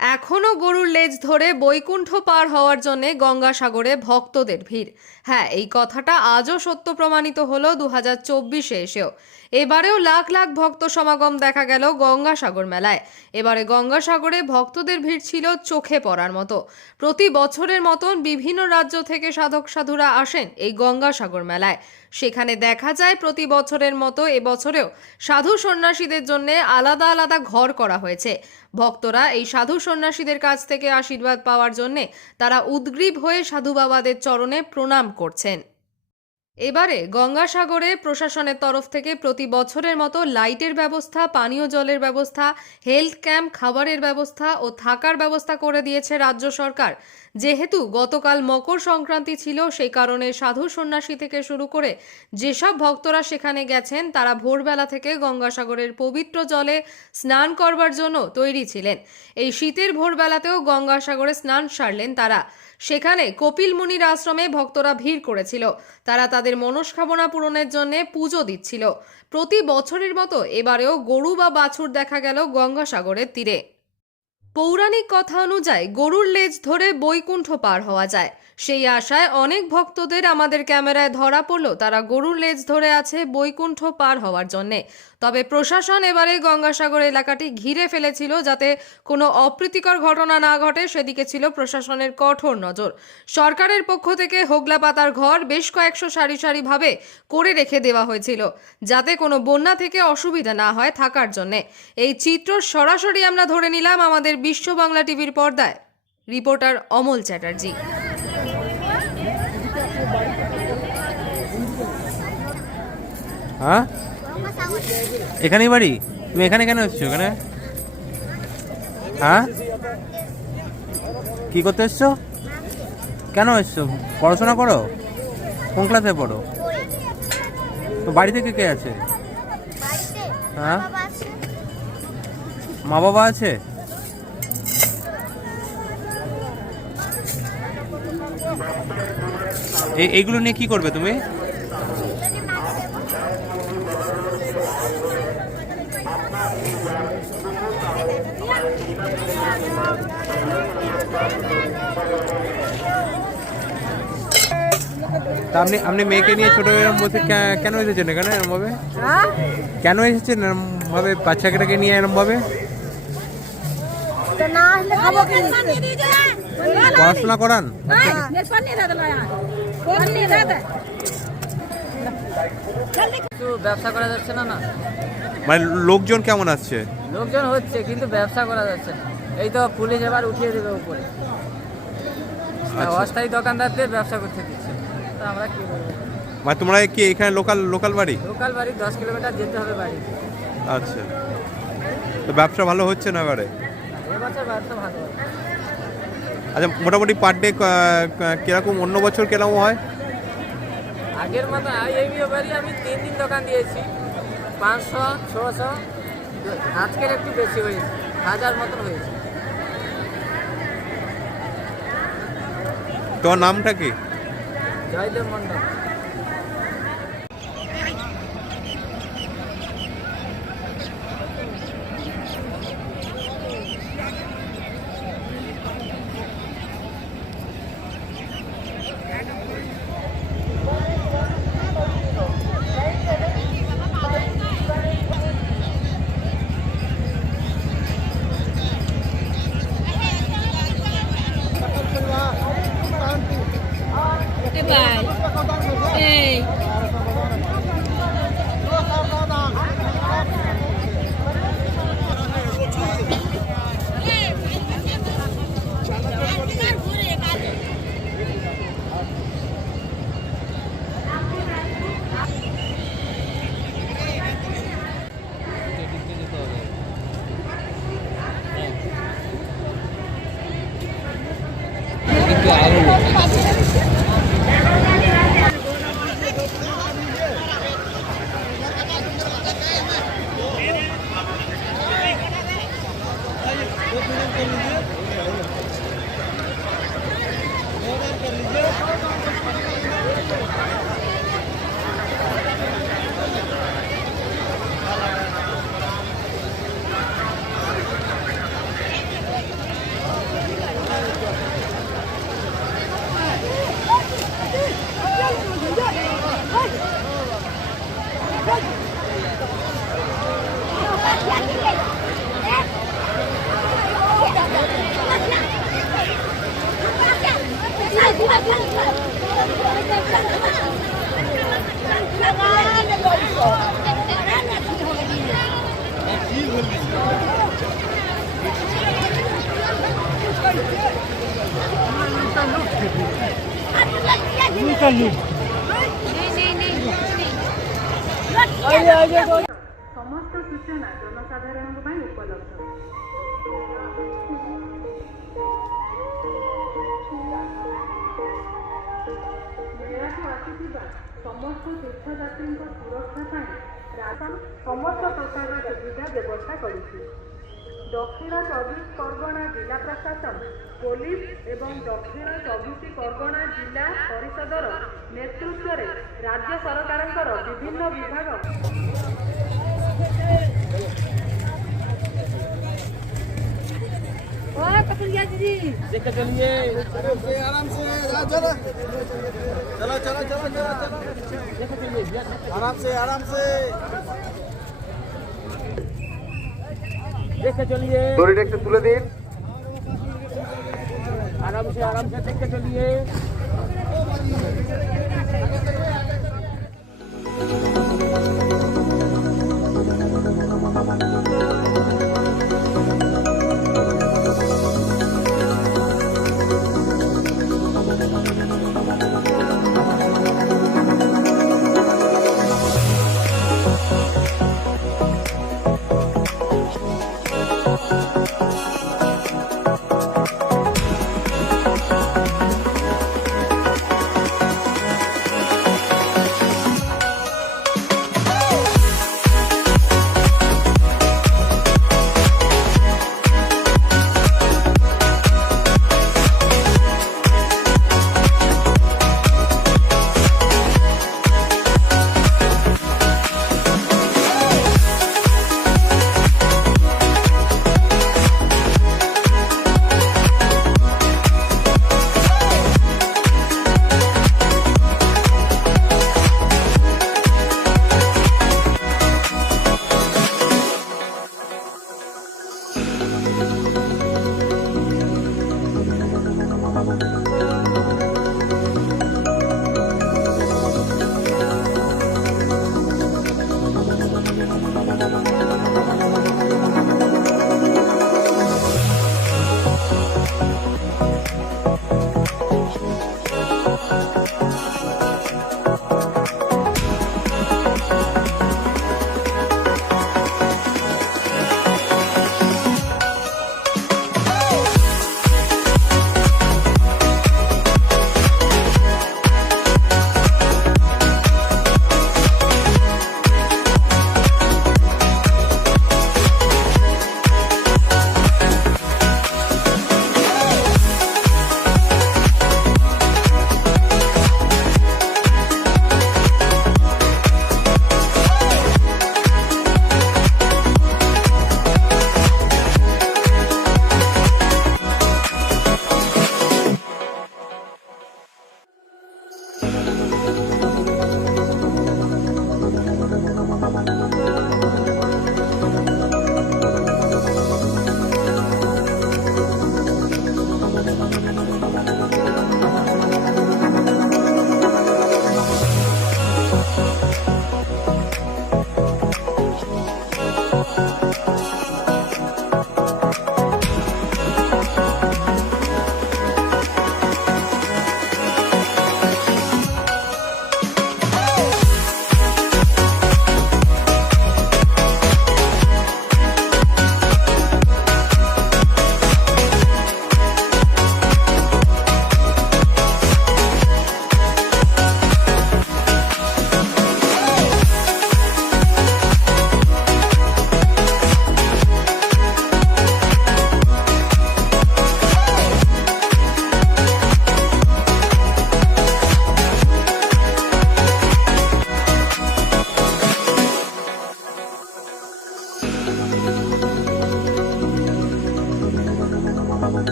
এখনও গরুর লেজ ধরে বৈকুণ্ঠ পার হওয়ার জন্য গঙ্গাসাগরে ভক্তদের ভিড়। হ্যাঁ এই কথাটা আজও সত্য প্রমাণিত হলো দু হাজার চব্বিশে এসেও। এবারেও লাখ লাখ ভক্ত সমাগম দেখা গেল গঙ্গাসাগর মেলায়। এবারে গঙ্গাসাগরে ভক্তদের ভিড় ছিল চোখে পড়ার মতো। প্রতি বছরের মতন বিভিন্ন রাজ্য থেকে সাধক সাধুরা আসেন এই গঙ্গাসাগর মেলায়। সেখানে দেখা যায় প্রতি বছরের মতো এবছরেও সাধু সন্ন্যাসীদের জন্য আলাদা আলাদা ঘর করা হয়েছে। ভক্তরা এই সাধু সন্ন্যাসীদের কাছ থেকে আশীর্বাদ পাওয়ার জন্যে তারা উদ্গ্রীব হয়ে সাধু বাবাদের চরণে প্রণাম করছেন। এবারে গঙ্গাসাগরে প্রশাসনের তরফ থেকে প্রতি বছরের মতো লাইটের ব্যবস্থা, পানীয় জলের ব্যবস্থা, হেলথ ক্যাম্প, খাবারের ব্যবস্থা ও থাকার ব্যবস্থা করে দিয়েছে রাজ্য সরকার। যেহেতু গতকাল মকর সংক্রান্তি ছিল, সেই কারণে সাধু সন্ন্যাসী থেকে শুরু করে যেসব ভক্তরা সেখানে গেছেন, তারা ভোরবেলা থেকে গঙ্গাসাগরের পবিত্র জলে স্নান করবার জন্য তৈরি ছিলেন। এই শীতের ভোরবেলাতেও গঙ্গাসাগরে স্নান সারলেন তারা। সেখানে কপিল মুনির আশ্রমে ভক্তরা ভিড় করেছিল। তারা তাদের মনস্কামনা পূরণের জন্য পুজো দিচ্ছিল। প্রতি বছরের মতো এবারেও গরু বা বাছুর দেখা গেল গঙ্গাসাগরের তীরে। পৌরাণিক কথা অনুযায়ী গরুর লেজ ধরে বৈকুণ্ঠ পার হওয়া যায়। সেই আশায় অনেক ভক্তদের আমাদের ক্যামেরায় ধরা পড়ল তারা গরুর লেজ ধরে আছে বৈকুণ্ঠ পার হওয়ার জন্যে। তবে প্রশাসন এবারে গঙ্গাসাগর এলাকাটি ঘিরে ফেলেছিল যাতে কোনো অপ্রীতিকর ঘটনা না ঘটে, সেদিকে ছিল প্রশাসনের কঠোর নজর। সরকারের পক্ষ থেকে হোগলা পাতার ঘর বেশ কয়েকশো সারি সারিভাবে করে রেখে দেওয়া হয়েছিল, যাতে কোনো বন্যা থেকে অসুবিধা না হয় থাকার জন্যে। এই চিত্র সরাসরি আমরা ধরে নিলাম আমাদের বিশ্ব বাংলা টিভির পর্দায়। রিপোর্টার অমল চ্যাটার্জি। হ্যাঁ? এখানেই বাড়ি? তুমি এখানে কেন এসছো? এখানে? হ্যাঁ? কি করতে এসছো? কেন এসছো? পড়াশোনা করো? কোন ক্লাসে পড়ো? তো বাড়ি থেকে কে আছে? হ্যাঁ? মা বাবা আছে? এই, এইগুলো নিয়ে কি করবে তুমি? তা আপনি আপনি মেয়েকে নিয়ে ছোট এরকম বলতে কে- কেন এসেছেন এখানে এরকম ভাবে কেন এসেছেন এরকম ভাবে বাচ্চাটাকে নিয়ে এরকম ভাবে তো না আসলে খাব কি? পড়াশোনা করান? কিন্তু ব্যবসা করা যাচ্ছে না না? মানে লোকজন কেমন আসছে? লোকজন হচ্ছে কিন্তু ব্যবসা করা যাচ্ছে না। এই তো পুলিশ এবার উঠিয়ে দেবে উপরে। আচ্ছা। অস্থায়ী দোকানদারদের ব্যবসা করতে দিচ্ছে। আমরা কি করব মানে তোমরা কি এখানে লোকাল লোকাল বাড়ি? লোকাল বাড়ি দশ কিলোমিটার যেতে হবে বাড়ি। আচ্ছা। তো ব্যবসা ভালো হচ্ছে না এবারে? এবছর ব্যবসা ভালো। আচ্ছা মোটামুটি পার ডে কীরকম অন্য বছর কীরকম হয়? আগের মতো এই বাড়ি আমি তিন দিন দোকান দিয়েছি। পাঁচশো ছশো আজকের একটু বেশি হয়েছে হাজার মতন হয়েছে। তোমার নামটা কি? জয় দেব মন্ডল 我们这 ସୂଚନା ଜନସାଧାରଣଙ୍କ ପାଇଁ ଉପଲବ୍ଧ ମେଳାକୁ ଆସିଥିବା ସମସ୍ତ ତୀର୍ଥଯାତ୍ରୀଙ୍କ ସୁରକ୍ଷା ପାଇଁ ରାଜନ ସମସ୍ତ ପ୍ରକାରର ସୁବିଧା ବ୍ୟବସ୍ଥା କରିଛି दक्षिण चौबीस परगना जिला प्रशासन पुलिस एवं दक्षिण चौबीस परगना जिला परिषदर नेतृत्व में राज्य सरकार विभिन्न विभाग चलो चलो चलो चलो चलो आराम से आराम से দড়িটা একটু তুলে দিন। আরামসে আরামসে দেখতে চলিয়ে।